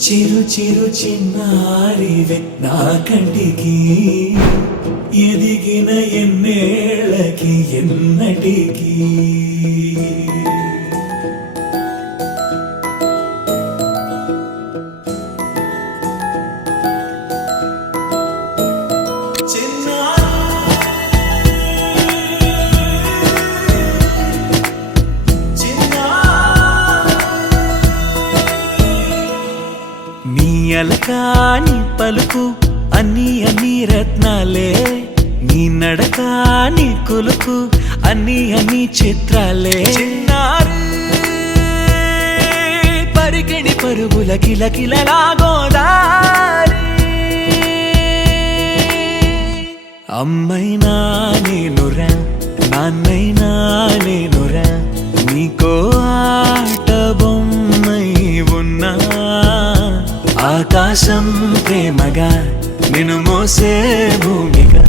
చిరు చిరు చిన్నారివే నా కంటికి ఎదిగిన ఎన్నేళ్ళకి ఎన్నటికి అలకాని పలుకు అన్ని రత్నాలే నీ నడకాని కులుకు అన్ని చిత్రాలే పరికిణి పరుగుల కిలకిలలాగోదారి అమ్మైనా నేనురా నాన్నైనా నేనురా నీకో ఆట బొమ్మై ఉన్నా ఆకాశం ప్రేమగా నిన్ను మోసే భూమిగా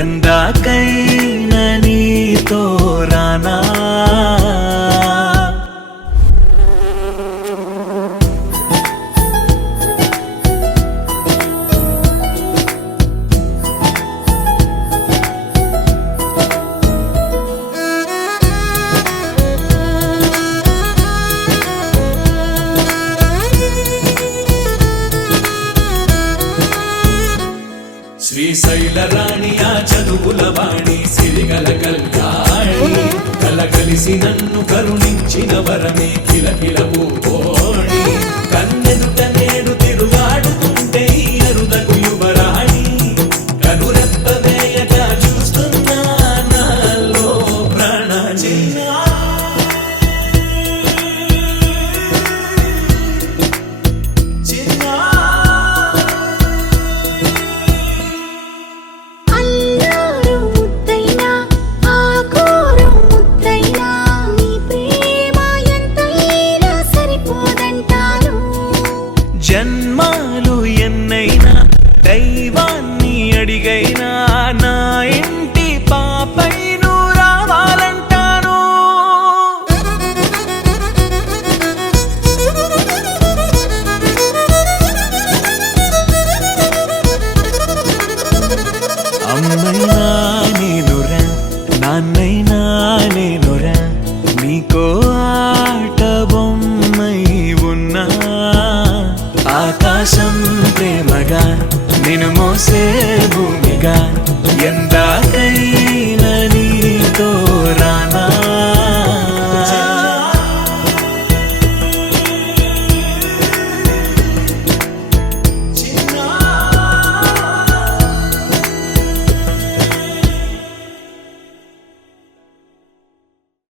ఎందాకైనా నీతో రానా శ్రీశైల రాణి ఆ చదువుల వాణి సిరిగల కల్యాణి కలగలిసి నన్ను కరుణించిన వరమే కిలకిల పూకోణి కన్నెదుట నేడు తిరుగాడుతుంటే అరుదకు యువరాణి కనురెప్ప వేయగా చూస్తున్నా నాలో ప్రాణ జన్మాలు ఎన్నైనా దైవాన్ని అడిగైనా నా ఇంటి పాపై నువ్వు రావాలంటాను అమ్మైనా నేనురా నాన్నైనా నేనురా నీకో ఆట బొమ్మై ఉన్నా ఆకాశం ప్రేమగా నిన్ను మోసే భూమిగా ఎందాకై